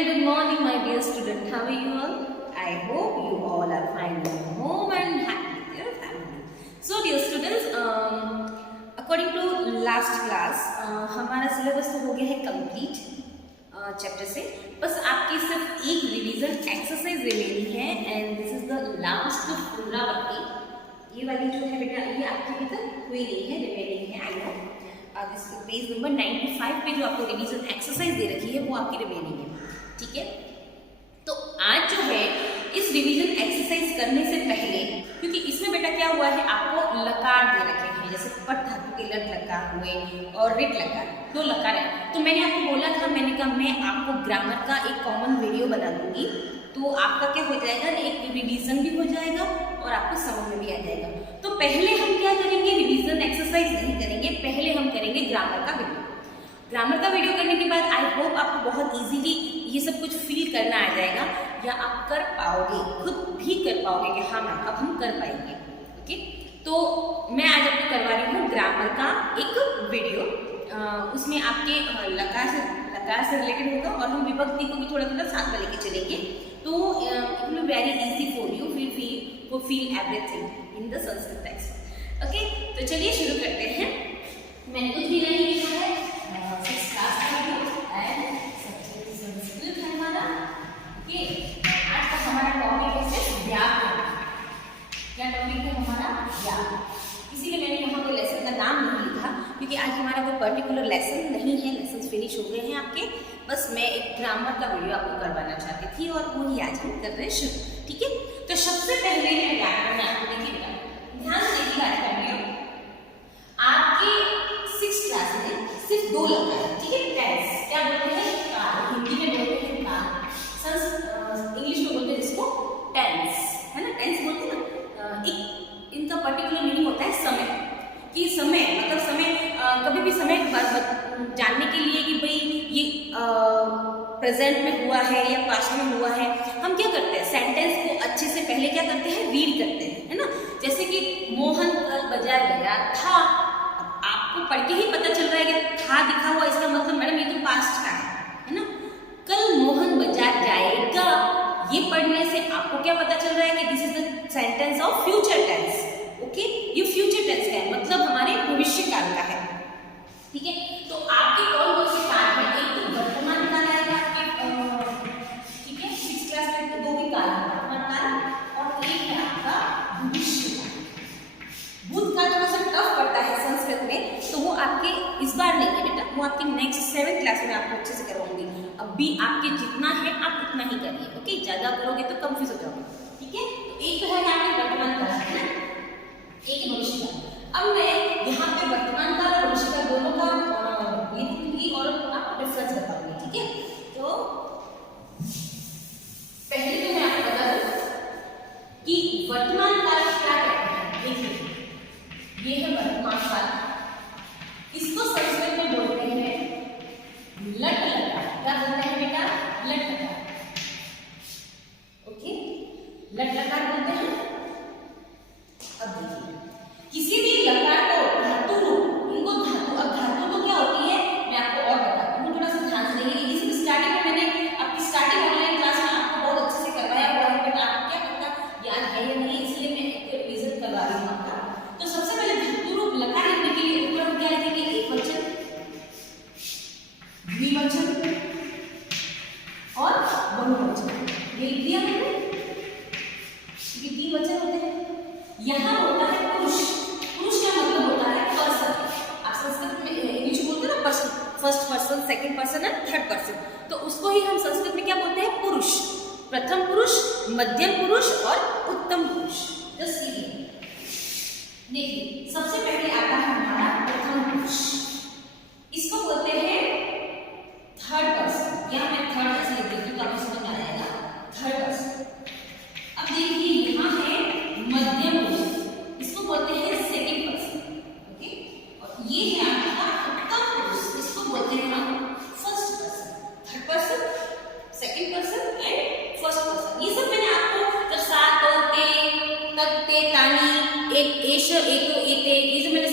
and good morning, my dear student. How are you all? I hope you all are fine at home and happy with your family. So, dear students, according to last class, हमारा syllabus तो हो गया है complete chapter से. बस आपकी सिर्फ एक रिवीजन एक्सरसाइज रिमेनिंग है and this is the last पुनरावृत्ति. ये वाली जो है बेटा ये आपकी अभी तक हुई नहीं है, रिमेनिंग है. आई नो पेज नंबर 95 पे जो आपको रिवीजन एक्सरसाइज दे रखी है वो आपकी रिमेनिंग है. ठीक है, तो आज जो है इस रिवीजन एक्सरसाइज करने से पहले, क्योंकि इसमें बेटा क्या हुआ है, आपको लकार दे रखे हैं, जैसे पट धातु के लट लकार हुए और रिट लकार, दो लकार है. तो मैंने आपको बोला था, मैंने कहा मैं आपको ग्रामर का एक कॉमन वीडियो बना दूंगी, तो आपका क्या हो जाएगा, एक रिवीजन भी हो जाएगा और आपको समझ में भी आ जाएगा. तो पहले हम क्या करेंगे, रिवीजन एक्सरसाइज नहीं करेंगे, पहले हम करेंगे ग्रामर का वीडियो. ग्रामर का वीडियो करने के बाद आई होप आपको बहुत इजीली ये सब कुछ फील करना आ जाएगा, या आप कर पाओगे, खुद भी कर पाओगे कि हाँ मैम अब हम कर पाएंगे. ओके, तो मैं आज आपको करवा रही हूँ ग्रामर का एक वीडियो. उसमें आपके लकार से रिलेटेड होगा और हम विभक्ति को भी थोड़ा थोड़ा साथ में लेके चलेंगे. तो it will be very easy for you to feel everything in the Sanskrit text. Okay, तो चलिए शुरू करते हैं. मैंने कुछ भी नहीं लिखा है, सिक्स क्लास का एंड सब्जेक्ट संस्कृत है हमारा. ओके, आज का हमारा टॉपिक है सिर्फ व्याकरण. क्या टॉपिक है हमारा? व्याकरण. इसीलिए मैंने यहाँ पे लेसन का नाम नहीं लिखा, क्योंकि आज हमारा कोई पर्टिकुलर लेसन नहीं है, लेसन फिनिश हो गए हैं आपके. बस मैं एक ग्रामर का वीडियो आपको करवाना चाहती थी और वही आज हम कर रहे हैं शुरू. ठीक है, तो सबसे पहले मैं व्याकरण में आपको देखिएगा, ध्यान से देखिएगा आज का वीडियो. आपके 6th क्लास में सिर्फ दो लकार है. ठीक है, टेंस क्या बोलते हैं, काल. हिंदी में बोलते हैं काल, इंग्लिश में बोलते हैं इसको टेंस, है ना. टेंस बोलते हैं ना. एक इनका पर्टिकुलर मीनिंग होता है समय, कि समय मतलब समय, कभी भी समय जानने के लिए कि भाई ये प्रेजेंट में हुआ है या पास्ट में हुआ है, हम क्या करते हैं, सेंटेंस को अच्छे से पहले क्या करते हैं, रीड करते हैं, है ना. जैसे कि मोहन कल बाजार गया था. आपको पढ़ के ही पता चल रहा है कि था दिखा हुआ, इसका मतलब मैडम ये तो पास्ट का है ना. कल मोहन बाजार जाएगा, ये पढ़ने से आपको क्या पता चल रहा है कि this is the sentence of future tense. Okay, ये फ्यूचर टेंस का है, मतलब हमारे भविष्य काल का है. ठीक है, तो आपके कौन से काल है, एक तो वर्तमान काल आएगा आपके. ठीक है, 6th क्लास में दो भी काल है, वर्तमान काल और एक है आपका भविष्य काल. भूतकाल थोड़ा सा टफ पड़ता है संस्कृत में, तो वो आपके इस बार नहीं है बेटा, वो आपके नेक्स्ट 7th क्लास में आपको अच्छे से करवाऊंगी. अभी आपके जितना है आप उतना ही करिए. ओके, ज्यादा करोगे तो कंफ्यूज हो जाओगे. ठीक है, तो एक तो है आपके वर्तमान काल, है ना, एक भविष्य काल. अब मैं यहाँ पे वर्तमान काल और भविष्य काल दोनों का लिख दूंगी और आपको डिफरेंस बताऊंगी. ठीक है, तो पहले तो मैं आपको बता दूं कि वर्तमान काल क्या कहते हैं. देखिए, ये है वर्तमान काल. इसको संस्कृत में बोलते हैं लट लकार. क्या बोलते हैं बेटा? लट लकार. ओके, लट लकार बोलते हैं. अब देखिए, किसी भी लकार को धातु रूप, इनको धातु, अब धातु तो क्या होती है मैं आपको और बताती हूँ, थोड़ा सा ध्यान से देखिए. इसमें स्टार्टिंग में मैंने आपकी स्टार्टिंग ऑनलाइन क्लास में आपको बहुत अच्छे से करवाया हुआ है, बट आपको क्या पता याद है या नहीं, इसलिए मैं एक रिवीजन करवा रही हूँ आपका. तो सबसे पहले धातु रूप लकार लिखने के लिए ऊपर हम क्या लिखेंगे, एक वचन, द्विवचन और बहुवचन. ये लिख दिया हमने. ये तीन वचन होते हैं. यहाँ होता है पुरुष. पुरुष का मतलब होता है पर्सन. आप संस्कृत में इंग्लिश बोलते हैं ना person, first person, second person and third person, तो उसको ही हम संस्कृत में क्या बोलते हैं, पुरुष. प्रथम पुरुष, मध्यम पुरुष और उत्तम पुरुष. जस्ट देखिए, सबसे पहले आता है हमारा प्रथम पुरुष. इसको बोलते हैं थर्ड पर्सन, या मैं थर्ड ऐसे लिख देती हूँ तो आपको समझ आ जाएगा, थर्ड पर्सन. अब देखिए यहाँ है मध्यम पुरुष, इसको बोलते हैं सेकंड पर्सन. ओके, और ये है आपका उत्तम पुरुष, इसको बोलते हैं हम first person. Third person, second person and first person. ये सब मैंने आपको जब सात, दो, ते, तक, ते, तानी, एक, एश, एक, एते, ये जो मैंने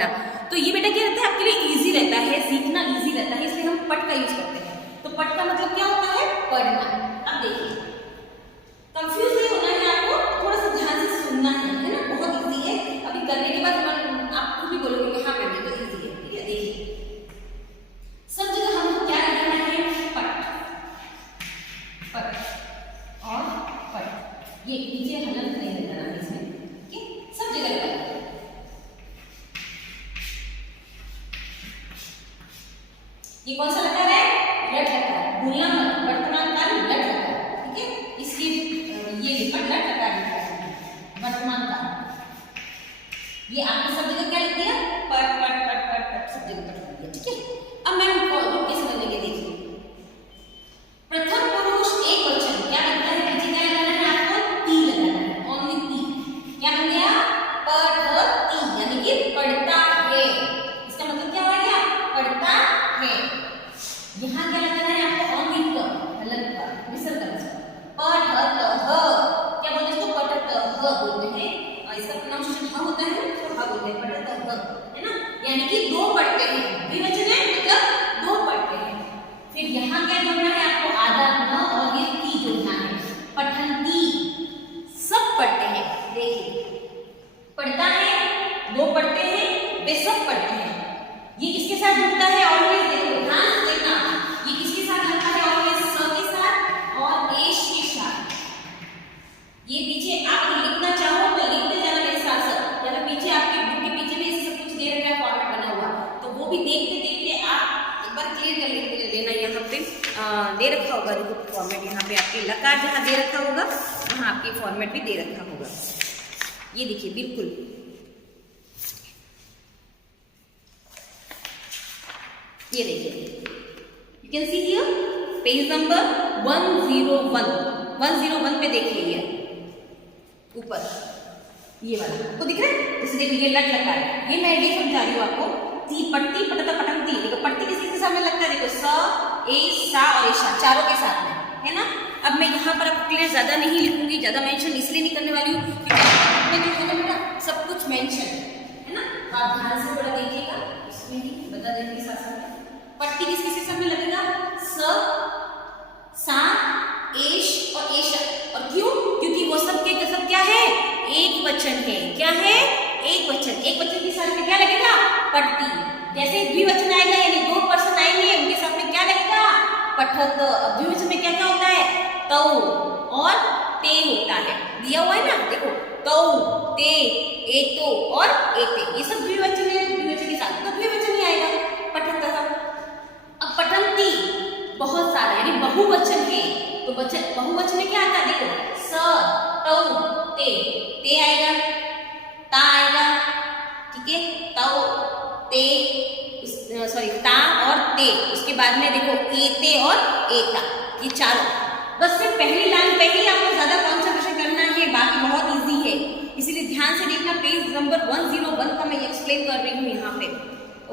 पढ़ना। तो ये बेटा क्या रहता है आपके लिए इजी रहता है, सीखना इजी रहता है, इसलिए हम पढ़ का यूज करते हैं। तो पढ़ का मतलब क्या होता है? पढ़ना। अब देखिए कंफ्यूज नहीं होना है आपको, थोड़ा सा ध्यान से सुनना है ना, बहुत इजी है। अभी करने के बाद आप खुद भी बोलोगे कि हाँ मैम ये तो इजी है। ठीक है, देखिए सब जगह हमको क्या लगाना है? पट, पट और पट। ये नीचे हलंत नहीं लगाना है इसमें, ठीक है, सब जगह लगाना है। ये कौन सा लकार है? लट लकार। भूलना मत, वर्तमान काल लट लकार। ठीक है, इसकी ये लिखा लट लकार लिखा है वर्तमान काल। ये आपने सब जगह क्या लिख दिया? पट पट पट पट पट, सब जगह पट लिख दिया। ठीक है, अब मैम कैसे बनेंगे देखिए। प्रथम पुरुष एक वचन क्या बनता है? पीछे क्या लगाना है आपको? ती लगाना है, ओनली ती। क्या बन गया? पढ़ती, यानी कि पढ़ता है। इसका मतलब क्या हो गया? पढ़ता है। यहाँ क्या लगाना है आपको? ओनली क, हलन का, विसर्ग करना। पढ़त ह, क्या बोलते हैं इसको? पढ़त ह बोलते हैं, और इसका प्रोनाउंसिएशन ह होता है, तो ह बोलते हैं, पढ़त ह, है ना। यानी कि दो पढ़ते हैं, द्विवचन है मतलब दो पढ़ते हैं। फिर यहाँ क्या जोड़ना है आपको? आधा न और ये ती जोड़ना है। पठंती, सब पढ़ते हैं। देखिए पढ़ता है, दो पढ़ते हैं, वे सब पढ़ते हैं। ये किसके साथ जुड़ता है? ऑलवेज। देखो ध्यान से देखना, ये किसके साथ जुड़ता है? ऑलवेज स के साथ और एश के साथ। ये पीछे आप अगर लिखना चाहो तो लिखते जाना मेरे साथ साथ, या फिर पीछे आपके बुक के पीछे भी सब कुछ दे रखा है, फॉर्मेट बना हुआ, तो वो भी देखते देखते आप एक बार क्लियर कर लेना। यहाँ पे दे रखा होगा, देखो फॉर्मेट यहाँ पे आपके लकार जहाँ दे रखा होगा वहाँ आपके फॉर्मेट भी दे रखा होगा। ये देखिए बिल्कुल ये देखिए, you can see here page number 101 पे देखिए ये ऊपर ये वाला आपको दिख रहा है। जैसे देखिए ये लट लकार है, ये मैं ये समझा रही हूँ आपको। ती पट्टी पटता पटंती, देखो पट्टी किसके सामने लगता है? देखो स, ए, सा और एशा चारों के साथ में, है ना। अब मैं यहाँ पर आपको क्लियर ज्यादा नहीं लिखूंगी, ज्यादा मेंशन इसलिए नहीं करने वाली हूँ क्योंकि जो है ना बेटा सब कुछ मेंशन है ना। आप ध्यान से थोड़ा देखिएगा, इसमें भी बता देंगे साथ साथ। पट्टी किसके सामने लगेगा? स, सा, एश और एशा। और क्यों? क्योंकि वो सब के सब क्या है? एक वचन है। क्या है? एक वचन। एक वचन के साथ में क्या लगेगा? पट्टी। जैसे द्विवचन आएगा यानी दो पर्सन आएंगे, उनके साथ में क्या लगेगा? पठत। अब द्विवचन में क्या क्या होता है? तौ और ते होता है, दिया हुआ है ना, देखो तौ, ते, एतो और एते, ये सब द्विवचन है। द्विवचन के साथ तो द्विवचन ही आएगा, पठत। अब पठंती बहुत सारा यानी बहुवचन है, तो बहुवचन में क्या आता है? देखो स, तौ, ते आएगा, ता आएगा, ठीक है, तौ, ते, सॉरी ता और ते, उसके बाद में देखो एते और एता, ये चारों। बस सिर्फ पहली लाइन पे ही आपको ज्यादा कॉन्सेंट्रेशन करना है, बाकी बहुत इजी है, इसीलिए ध्यान से देखना। पेज नंबर 101 का मैं एक्सप्लेन कर रही हूँ यहाँ पे,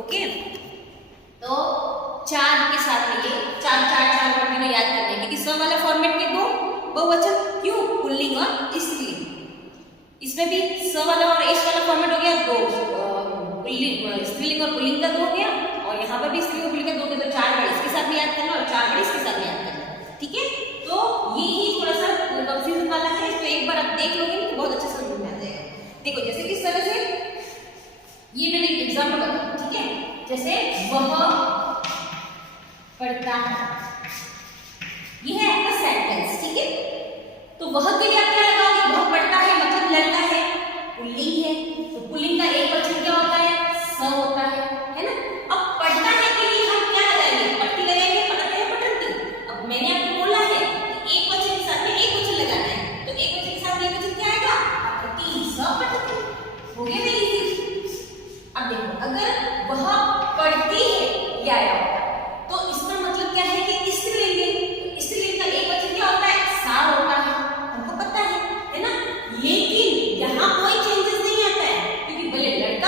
ओके। तो चार के साथ में ये चार वर्ड में याद करना है, क्योंकि स वाला फॉर्मेट के दो बहुवचन, क्यों? पुल्लिंग और स्त्रीलिंग। इसमें भी स वाला और एश वाला फॉर्मेट हो गया, दो स्त्रीलिंग और पुल्लिंग का दो हो गया, और यहाँ पर भी स्त्रीलिंग और पुल्लिंग का दो, तो चार वर्ड इसके साथ में याद करना और चार वर्ड इसके साथ में याद करना, ठीक है। तो ये ही थोड़ा सा कंफ्यूजन वाला है, इसको एक बार आप देख लोगे तो बहुत अच्छे से समझ में आ जाएगा। देखो जैसे किस तरह से ये मैंने एग्जाम्पल बताया, ठीक है। जैसे वह पढ़ता है, ये है आपका सेंटेंस, ठीक है। तो वह के लिए आप क्या लगाओगे? वह पढ़ता है मतलब लड़का है, पुल्लिंग है, तो पुल्लिंग का एक वचन क्या होता है? स होता है ना। अब पढ़ता है के लिए हम क्या लगाएंगे? पट्टी लगाएंगे, पढ़ते हैं पठंती। अब मैंने आपको बोला है कि एक वचन के साथ में एक वचन लगाना है, तो एक वचन के साथ में एक वचन क्या आएगा? पठंती, स पठंती, हो गया ना इजी। अब देखो अगर वह पढ़ती है ये आया होता, तो इसका मतलब क्या है कि स्त्रीलिंग है, तो स्त्रीलिंग का एक वचन क्या होता है? सा होता है, हमको पता है ना। लेकिन यहाँ कोई चेंजेस नहीं आता है, क्योंकि भले लड़का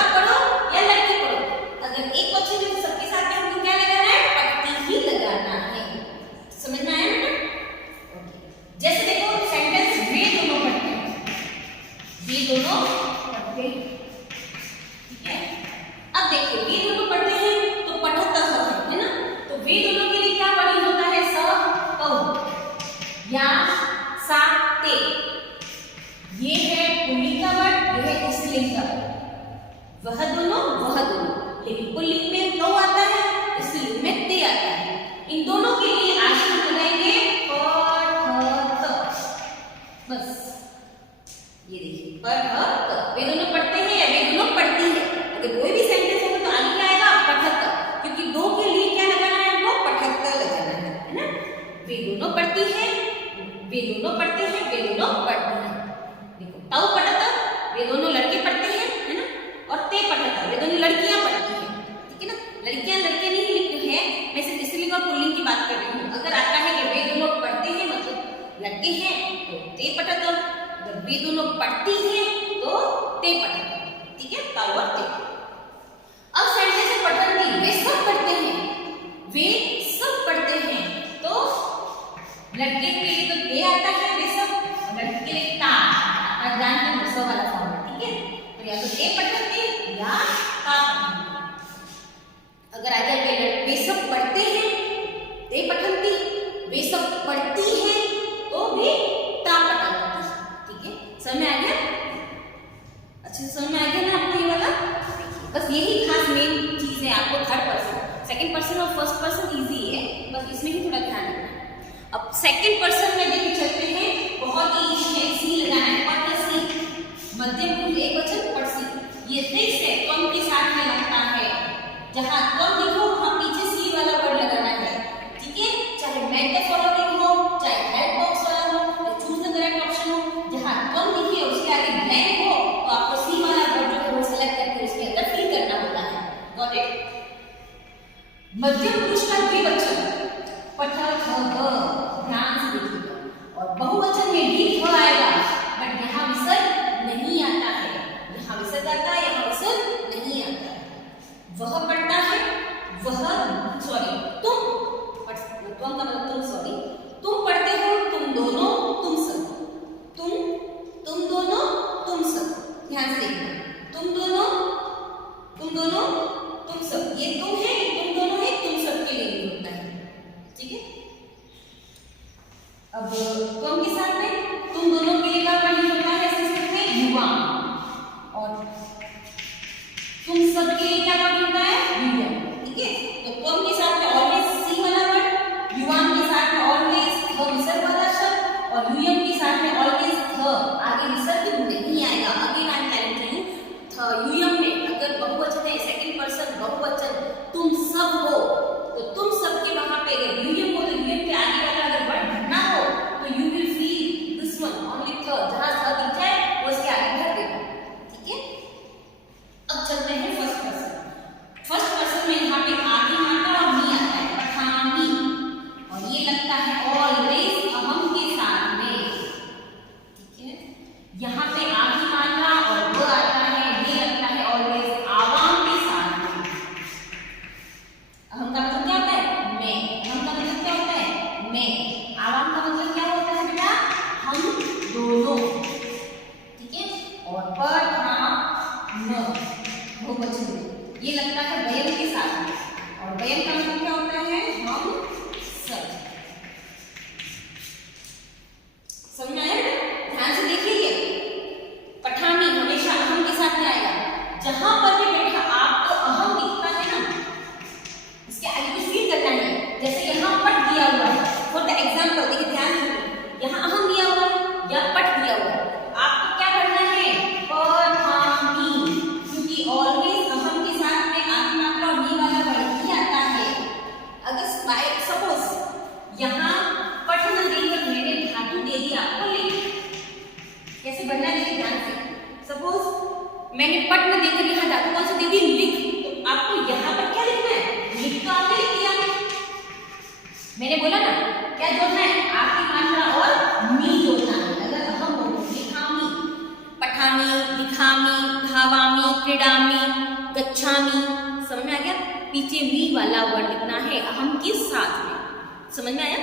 लड़के हैं तो ते पठतम, अगर वे दोनों पढ़ती हैं तो ते पठतम, ठीक है, ता और ते। अब सेंटेंस है पठंती, वे सब पढ़ते हैं, वे सब पढ़ते हैं, तो लड़के के लिए तो ते आता है वे सब, और लड़की के लिए ता, आप जानते हैं सब वाला फॉर्म है, ठीक है, तो या तो ते पठंती या ता पठंती। अगर आ जाए वे सब पढ़ते हैं, ते पठंती, वे सब पढ़ती हैं तो वे ता पठंती, ठीक है, समझ में आ गया? अच्छे से समझ में आ गया ना आपको ये वाला? बस यही खास मेन चीज है आपको थर्ड पर्सन, सेकंड पर्सन और फर्स्ट पर्सन इजी है, बस इसमें ही थोड़ा ध्यान रखना। अब सेकंड पर्सन में देखिए चलते हैं, बहुत ही इजी है, सी लगाना है, पढ़ सी, मध्यम पुरुष एकवचन पढ़सी, ये फिक्स है, कम के साथ में लगता है, जहां कम लिखो वहां पीछे सी वाला वर्ड लगाना है, ठीक है, चाहे मेक द फॉलोइंग हो, चाहे हेल्प बॉक्स वाला हो, या चूज द करेक्ट ऑप्शन हो, जहां कम लिखिए उसके आगे ब्लैंक हो तो आपको सी वाला वर्ड जो है वो सिलेक्ट करके उसके अंदर फिल करना होता है। Got it? मध्यम पुरुष का द्विवचन पठ थ ग, ध्यान से देखिएगा, और बहुवचन में भी थ आएगा, बट यहाँ विसर्ग नहीं आता है, यहाँ विसर्ग आता है, यहाँ विसर्ग नहीं आता है। वह पढ़ता है, वह सॉरी तुम का मतलब तुम, सॉरी तुम पढ़ते हो, तुम दोनों, तुम सब, तुम दोनों, तुम सब, ध्यान से देखना, तुम दोनों, तुम सब, ये तुम है, तुम दोनों है, तुम सब के लिए भी होता है, ठीक है। अब तुम के साथ में तुम दोनों के लिए क्या प्रयोग होता है संस्कृत में? युवा, और तुम सब के लिए क्या प्रयोग होता है? युवा, ठीक है। तो तुम के साथ में ऑलवेज सी वाला वर्ड, युवान के साथ में ऑलवेज थ विसर्ग वाला शब्द, और यूएम के साथ में ऑलवेज थ, आगे विसर्ग नहीं आएगा। Again I am telling to you, थ यूएम में अगर बहुवचन है, सेकंड पर्सन बहुवचन, तुम सब हो, तो तुम सब के वहां पे अगर यूएम हो तो यूएम के आगे वाला अगर वर्ड भरना हो तो you will feel this one only थ, जहां थ दिख जाए वो उसके आगे भर देना, ठीक है। अब चलते हैं फर्स्ट पर्सन। फर्स्ट पर्सन में यहाँ पे आगे मात्रा और मी आता है, पठानी, और ये लगता है ऑलवेज अहम के साथ में, ठीक है। यहाँ पे आगे मात्रा और वो आता है, ये लगता है ऑलवेज आवाम के साथ में। अहम का मतलब क्या होता है? मैं। अहम का मतलब क्या होता है? मैं। आवाम का मतलब क्या होता है बेटा? हम दोनों, ठीक है। और पठान बहुवचन में ये लगता है वयम के साथ में, और वयम का मतलब क्या होता है? हम सब। समझ में आया? ध्यान से देखिए, ये पठानी हमेशा अहम के साथ में आएगा। जहां पर भी बेटा आपको अहम दिखता है ना, इसके आगे कुछ फील करना है, जैसे यहाँ पठ दिया हुआ है, फॉर द एग्जाम्पल देखिए ध्यान से, यहाँ अहम दिया हुआ है या पठ दिया हुआ है, आपको क्या करना है? पठानी, क्योंकि ऑलवेज अहम के साथ में आगे मात्रा और नी वाला वर्ड ही आता है। अगर बाय सपोज यहाँ पठ न देकर मैंने धातु दे दी आपको, लिख कैसे बनना है देखिए ध्यान से। सपोज मैंने पठ न देकर यहाँ धातु कौन सी दे दी? लिख, तो आपको यहाँ पर क्या लिखना है? लिख तो आपने लिख दिया, मैंने बोला ना क्या जोड़ना है? आपकी मात्रा और मी जोड़ना है। अगर अहम हो लिखामी, पठामी, लिखामी, धावामी, क्रीडामी, गच्छामी, समझ में आ गया? पीछे मी वाला वर्ड लिखना है अहम के साथ में, समझ में आया?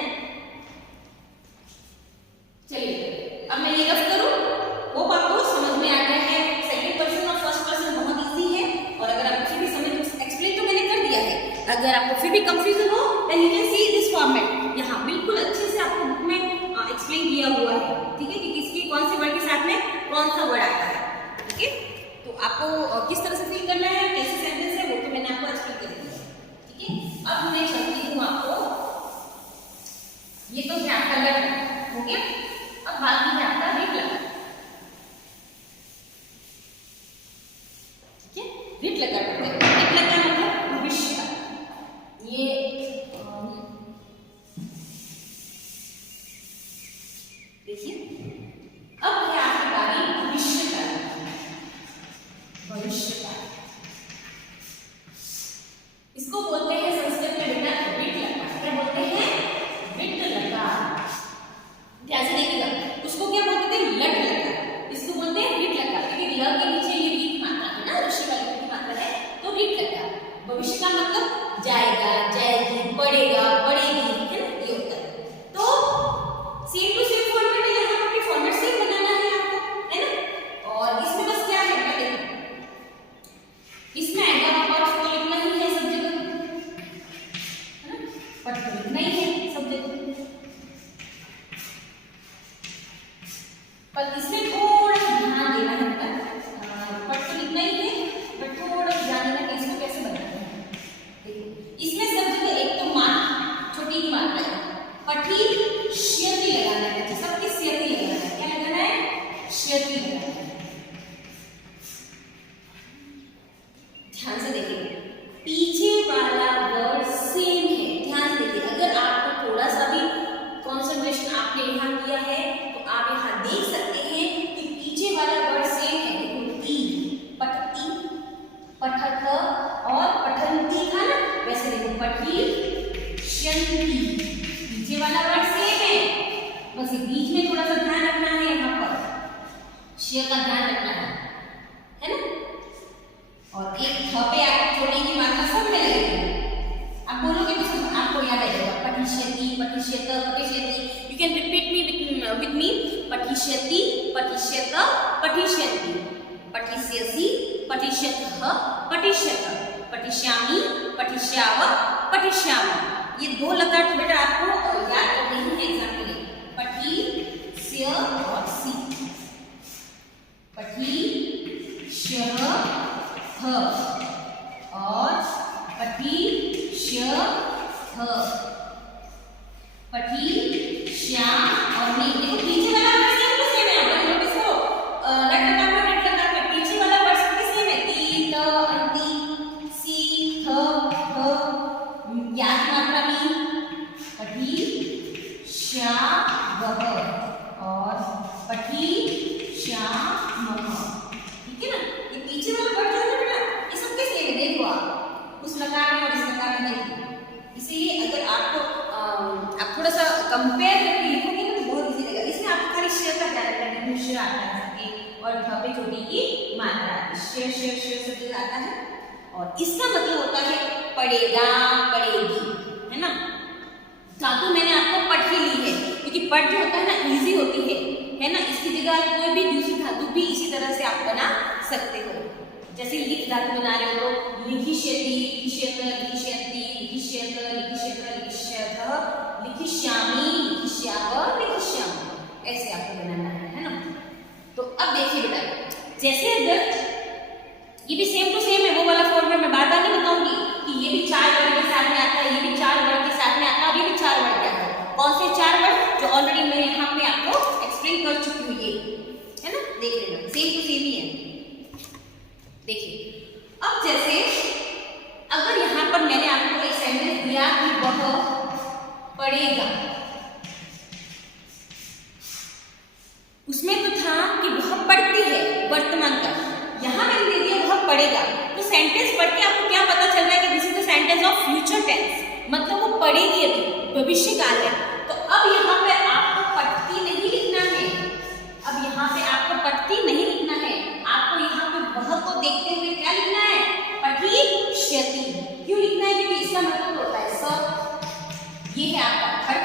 चलिए अब मैं ये रफ करूं, वो आपको समझ में आ गया है। सेकंड पर्सन और फर्स्ट पर्सन बहुत इजी है, और अगर आप फिर भी समझ एक्सप्लेन तो मैंने कर दिया है, अगर आपको फिर भी कंफ्यूजन हो then you can see this format, यहाँ बिल्कुल अच्छे से आपको बुक में एक्सप्लेन किया हुआ है, ठीक है, कि किसके कौन से वर्ड के साथ में कौन सा वर्ड आता है, ठीक है। तो आपको किस तरह से फील करना है, कैसे सेंटेंस है, वो तो मैंने आपको एक्सप्लेन कर दिया, ठीक है। अब मैं चलती हूँ आपको, ये तो क्या कलर हो गया, अब बाकी है आपका रिट लगा, ठीक है। रिट लगा मतलब भविष्य का, ये देखिए अब है आपकी बारी भविष्य का, भविष्य का इसको बोलते हैं संस्कृत में बेटा विट लगा। क्या बोलते हैं? विट लगा। ध्यान से देखिएगा, पटिशन्ति, नीचे वाला वर्ड सेम है, बस ये बीच में थोड़ा सा ध्यान रखना है, यहाँ पर श का ध्यान रखना है ना। और एक थ पे आप छोड़ने की मात्रा सब में लगेगी, आप बोलोगे तो सब आपको याद आ जाएगा। पठिष्यति, पठिष्यत, पठिष्यति। You can repeat with me. पठिष्यति, पठिष्यत, पठिष्यन्ति, पठिष्यसि, पठिष्यतः, पठिष्यत, पठिष्यामि, पठिष्याव, पठिष्यामः। ये दो लकार तो बेटा आपको याद करने ही है एग्जाम के लिए। पठि, स्य और सी। पठि, श्यः, ह और पठि, श्य, ह। पठि, श्याम और नी। देखो पीछे वाला वर्ड सेम टू सेम है, आप नोटिस करो। लट लकार में, लट लकार में पीछे वाला वर्ड सबके सेम है। ती, त, अंति, सी, थ, ह। या की मात्रा में पठि, श्याम, वह और पठि, श्यामः। ठीक है ना। ये पीछे वाला वर्ड जो है ना बेटा, ये सबके सेम है। देखो आप उस लकार में और इस लकार में देखो। इसीलिए अगर आपको आप थोड़ा सा कंपेयर करके लिखोगे ना तो बहुत इजी रहेगा। इसमें आपको खाली श का ध्यान रखना है, श आता है सबके, और ध पे छोटी की मात्रा श श श सब आता है। और इसका मतलब होता है पढ़ेगा, पढ़ेगी, है ना। धातु मैंने आपको पढ़ ही ली है, क्योंकि पढ़ जो होता है ना इजी होती है ना। इसकी जगह आप कोई भी दूसरी धातु भी इसी तरह से आप बना सकते हो। जैसे लिख धातु बना रहे हो तो लिखिष्यति, लिखिष्यत, लिखिष्यन्ति, लिखिष्यत, लिखिष्यत, लिखिष्यतः, लिखिष्यामि, लिखिष्याव, लिखिष्यामः। ऐसे आपको बनाना है ना। तो अब देखिए बेटा, जैसे अगर ये भी सेम टू सेम है, वो वाला फॉर्मेट मैं बार बार नहीं बताऊंगी कि ये भी 4 वर्ड के साथ में आता है, ये भी 4 वर्ड के साथ में आता है और ये भी 4 वर्ड के आता है। कौन से 4 वर्ड जो ऑलरेडी मैं यहाँ पे आपको एक्सप्लेन कर चुकी हूँ, ये है ना। देख लेना, सेम टू सेम ही है। देखिए अब जैसे अगर यहाँ पर मैंने आपको एक सेंटेंस दिया कि वह पढ़ेगा, उसमें तो था कि वह पढ़ती है वर्तमान का, यहाँ मैंने दे दिया वह पढ़ेगा। तो सेंटेंस पढ़ के आपको क्या पता चल रहा है कि this is the sentence of future tense, मतलब वो पढ़ेगी, अभी भविष्य काल है। तो अब यहाँ पे आपको पढ़ती नहीं लिखना है, अब यहाँ पे आपको पढ़ती नहीं लिखना है, आपको यहाँ पे वह को देखते हुए क्या लिखना है, पठिष्यति। क्यों लिखना है, क्योंकि इसका मतलब होता है स। ये है आपका थर्ड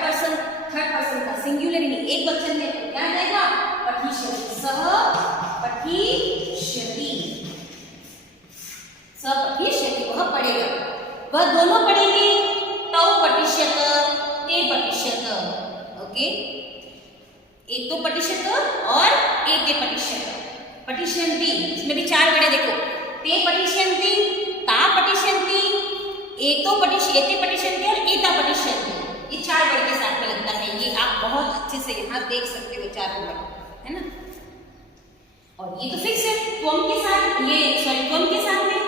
पर्सन का सिंगुलर, यानी एक वचन में तो क्या आ जाएगा, पठिष्यति, सह पठिष्यति, स पठिष्यति, वह पढ़ेगा, वह दोनों पढ़ेंगे। तौ पठिष्यत, ते पठिष्यत। ओके, एक तो पठिष्यत और एक ते पठिष्यत। पठिष्यन्ति, इसमें भी 4 वर्ड है, देखो ते पठिष्यन्ति, ता पठिष्यन्ति, एतो एते पठिष्यन्ति और एता पठिष्यन्ति। ये 4 वर्ड के साथ में लगता है। ये आप बहुत अच्छे से यहाँ देख सकते हो 4 वर्ड, है ना। और ये तो फिक्स है, त्वम के साथ, ये सॉरी त्वम के साथ में,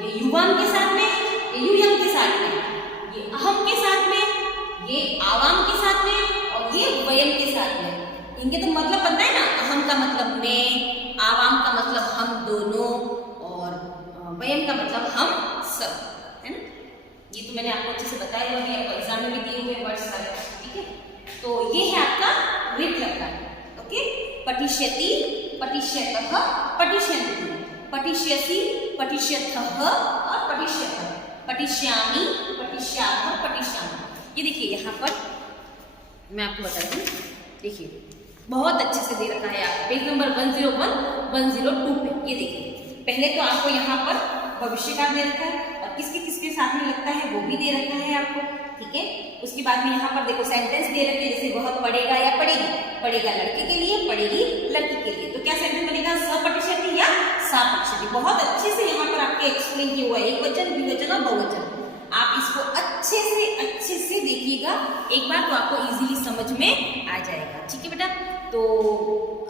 ये युवाम के साथ में, ये यूयम के साथ में, ये अहम के साथ में, ये आवाम के साथ में और ये वयम के साथ में। इनके तो मतलब पता है ना, अहम का मतलब मैं, आवाम का मतलब हम दोनों और वयम का मतलब हम सब, है ना। ये तो मैंने आपको अच्छे से बताया हुआ है, आपको एग्जाम में भी दिए हुए वर्ड्स सारे, ठीक है। तो ये है आपका रिट लकार। ओके, पठिष्यति, पठिष्यतः, पठिष्यन्ति, पठिष्यसि, पठिष्यथः और पठिष्यतः, पठिष्यामि, पठिष्यामः, पठिष्यामः। ये देखिए यहाँ पर मैं आपको बता दूँ, देखिए बहुत अच्छे से दे रखा है आप पेज नंबर 101, 102 पे। ये देखिए पहले तो आपको यहाँ पर भविष्य काल दे रखा है और किसके साथ में लगता है वो भी दे रखा है आपको, ठीक है। उसके बाद में यहाँ पर देखो सेंटेंस दे रखे हैं, जैसे वह पढ़ेगा या पढ़ेगी, पढ़ेगा लड़के के लिए, पढ़ेगी लड़की के लिए। तो क्या सेंटेंस बनेगा, स पठिष्यति या सा पठिष्यति। बहुत अच्छे से यहाँ पर आपके एक्सप्लेन किया हुआ है, एक वचन, द्विवचन और बहुवचन। आप इसको अच्छे से देखिएगा एक बार, तो आपको इजीली समझ में आ जाएगा, ठीक है बेटा। तो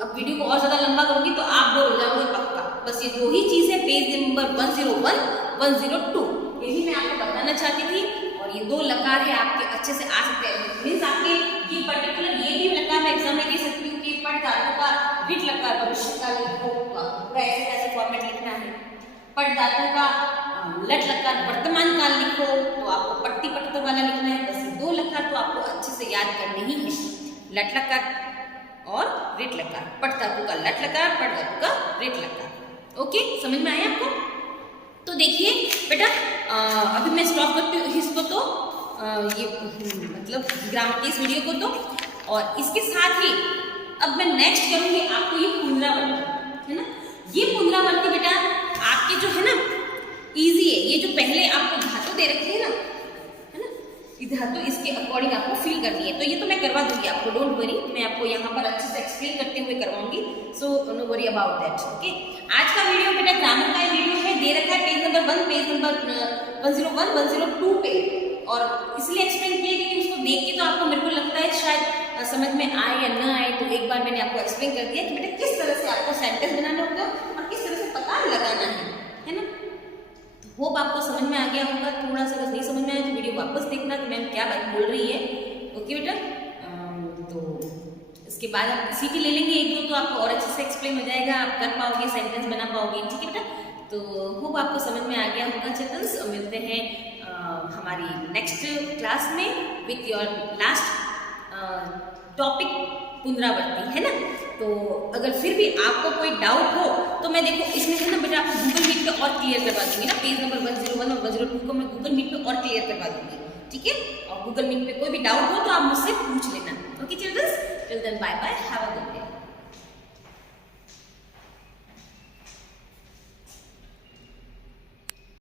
अब वीडियो को और ज़्यादा लंबा करूँगी तो आप बोर हो जाओगे पक्का। बस ये 2 ही चीज़ है, पेज नंबर 101, 102, यही मैं आपको बताना चाहती थी। और ये 2 लकार है आपके अच्छे से आ सकते हैं, मीन्स आपके ये पर्टिकुलर ये भी लकार मैं एग्जाम में दे सकती हूँ कि पढ़ धातु का रिट लकार भविष्य काल लिखो, पूरा ऐसे फॉर्मेट लिखना है। पढ़ धातु का लट लकार वर्तमान काल लिखो तो आपको पट्टी पट्टर वाला लिखना है। बस 2 लकार लट लकार और रेट लकार, पट धातु का लट लकार, पट धातु का रेट लकार। ओके, समझ में आया आपको? तो देखिए बेटा, अभी मैं स्टॉप करती हूँ इसको, तो ये मतलब ग्रामर की इस वीडियो को, तो और इसके साथ ही अब मैं नेक्स्ट करूंगी आपको ये पुनरावृत्ति, है ना। ये पुनरावृत्ति बेटा आपके जो है ना इजी है। ये जो पहले आपको धातु दे रखी है ना, धातु इसके अकॉर्डिंग आपको फिल करनी है, तो ये तो मैं करवा दूंगी आपको, डोंट वरी, मैं आपको यहाँ पर अच्छे से एक्सप्लेन करते हुए करवाऊंगी, so no worry about that. Okay, आज का वीडियो बेटा ग्रामर का वीडियो है, दे रखा है पेज नंबर 1, पेज नंबर 101, 102 पे, और इसलिए एक्सप्लेन किया क्योंकि उसको देख के तो आपको मेरे को लगता है शायद समझ में आए या न आए, तो एक बार मैंने आपको एक्सप्लेन कर दिया कि बेटा किस तरह से आपको सेंटेंस बनाना होगा और किस तरह से पता लगाना है ना। होप आपको समझ में आ गया होगा। थोड़ा सा अगर नहीं समझ में आया तो वीडियो वापस देखना कि मैम क्या बात बोल रही है। ओके बेटा, तो इसके बाद आप सीटी ले लेंगे एक दो, तो आपको और अच्छे से एक्सप्लेन हो जाएगा, आप कर पाओगे, सेंटेंस बना पाओगे। ठीक है बेटा, तो होप आपको समझ में आ गया होगा चिल्ड्रंस। मिलते हैं हमारी नेक्स्ट क्लास में विथ योर लास्ट टॉपिक पुनरावृत्ति, है ना। तो अगर फिर भी आपको कोई डाउट हो तो मैं देखो इसमें है ना बेटा आपको गूगल मीट पे और क्लियर करवा दूंगी ना, पेज नंबर 101 और 102 को मैं गूगल मीट पे और क्लियर करवा दूंगी। ठीक है, और गूगल मीट पे कोई भी डाउट हो तो आप मुझसे पूछ लेना। Okay childrens, till then bye bye, have a good day.